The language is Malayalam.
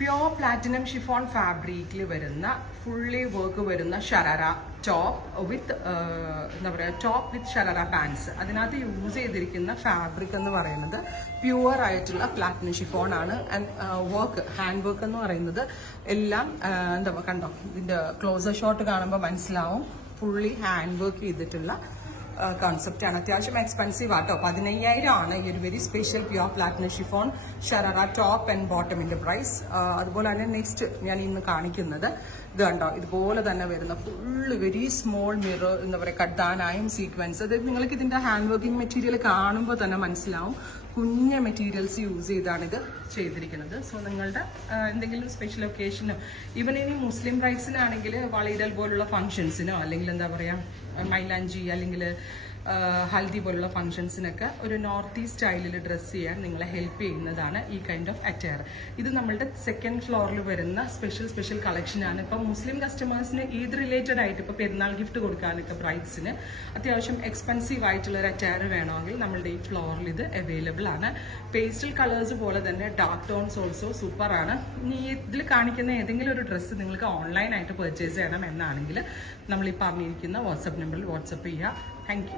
പ്യോർ പ്ലാറ്റിനം ഷിഫോൺ ഫാബ്രിക്കിൽ വരുന്ന ഫുള്ളി വർക്ക് വരുന്ന ഷരാര ടോപ്പ് വിത്ത് എന്താ പറയുക ടോപ്പ് വിത്ത് ഷരാര പാൻസ്. അതിനകത്ത് യൂസ് ചെയ്തിരിക്കുന്ന ഫാബ്രിക് എന്ന് പറയുന്നത് പ്യുവർ ആയിട്ടുള്ള പ്ലാറ്റിനം ഷിഫോൺ ആണ്. ആൻഡ് വർക്ക് ഹാൻഡ് വർക്ക് എന്ന് പറയുന്നത് എല്ലാം എന്താ കണ്ടോ, ഇതിന്റെ ക്ലോസർ ഷോട്ട് കാണുമ്പോൾ മനസ്സിലാവും ഫുള്ളി ഹാൻഡ് വർക്ക് ചെയ്തിട്ടുള്ള കോൺസെപ്റ്റ് ആണ്. അത്യാവശ്യം എക്സ്പെൻസീവ് ആട്ടോ. 15,000 ആണ് ഈ ഒരു very special pure platinum chiffon sharara top and ബോട്ടമിന്റെ പ്രൈസ്. അതുപോലെ തന്നെ നെക്സ്റ്റ് ഞാൻ ഇന്ന് കാണിക്കുന്നത് ഇത് കണ്ടോ, ഇതുപോലെ തന്നെ വരുന്ന ഫുള്ള് വെരി സ്മോൾ മിറർ എന്താ പറയുക കട്ടാനായും സീക്വൻസ്. അതായത് നിങ്ങൾക്ക് ഇതിന്റെ ഹാൻഡ് വർക്കിംഗ് മെറ്റീരിയൽ കാണുമ്പോൾ തന്നെ മനസ്സിലാവും കുഞ്ഞ മെറ്റീരിയൽസ് യൂസ് ചെയ്താണ് ഇത് ചെയ്തിരിക്കുന്നത്. സോ നിങ്ങളുടെ എന്തെങ്കിലും സ്പെഷ്യൽ ഒക്കേഷനോ ഈവൻ ഇനി മുസ്ലിം ബ്രൈഡ്സിനാണെങ്കിൽ വളയിടൽ പോലുള്ള ഫംഗ്ഷൻസിനോ അല്ലെങ്കിൽ എന്താ പറയുക മൈലാഞ്ചി അല്ലെങ്കിൽ ഹൽദി പോലുള്ള ഫംഗ്ഷൻസിനൊക്കെ ഒരു നോർത്ത് ഈസ്റ്റ് സ്റ്റൈലിൽ ഡ്രസ്സ് ചെയ്യാൻ നിങ്ങളെ ഹെൽപ്പ് ചെയ്യുന്നതാണ് ഈ കൈൻഡ് ഓഫ് അറ്റയർ. ഇത് നമ്മളുടെ സെക്കൻഡ് ഫ്ലോറിൽ വരുന്ന സ്പെഷ്യൽ കളക്ഷനാണ്. ഇപ്പം മുസ്ലിം കസ്റ്റമേഴ്സിന് ഈദ് റിലേറ്റഡ് ആയിട്ട് ഇപ്പോൾ പെരുന്നാൾ ഗിഫ്റ്റ് കൊടുക്കാനൊക്കെ ബ്രൈഡ്സിന് അത്യാവശ്യം എക്സ്പെൻസീവ് ആയിട്ടുള്ള ഒരു അറ്റയർ വേണമെങ്കിൽ നമ്മളുടെ ഈ ഫ്ലോറിൽ ഇത് അവൈലബിൾ ആണ്. പേസ്റ്റൽ കളേഴ്സ് പോലെ തന്നെ ഡാർക്ക് ടോൺസ് ഓൾസോ സൂപ്പർ ആണ്. ഇനി ഇതിൽ കാണിക്കുന്ന ഏതെങ്കിലും ഒരു ഡ്രസ്സ് നിങ്ങൾക്ക് ഓൺലൈനായിട്ട് പർച്ചേസ് ചെയ്യണം എന്നാണെങ്കിൽ നമ്മൾ ഈ പറഞ്ഞിരിക്കുന്ന വാട്സപ്പ് നമ്പറിൽ വാട്സപ്പ് ചെയ്യുക. Thank you.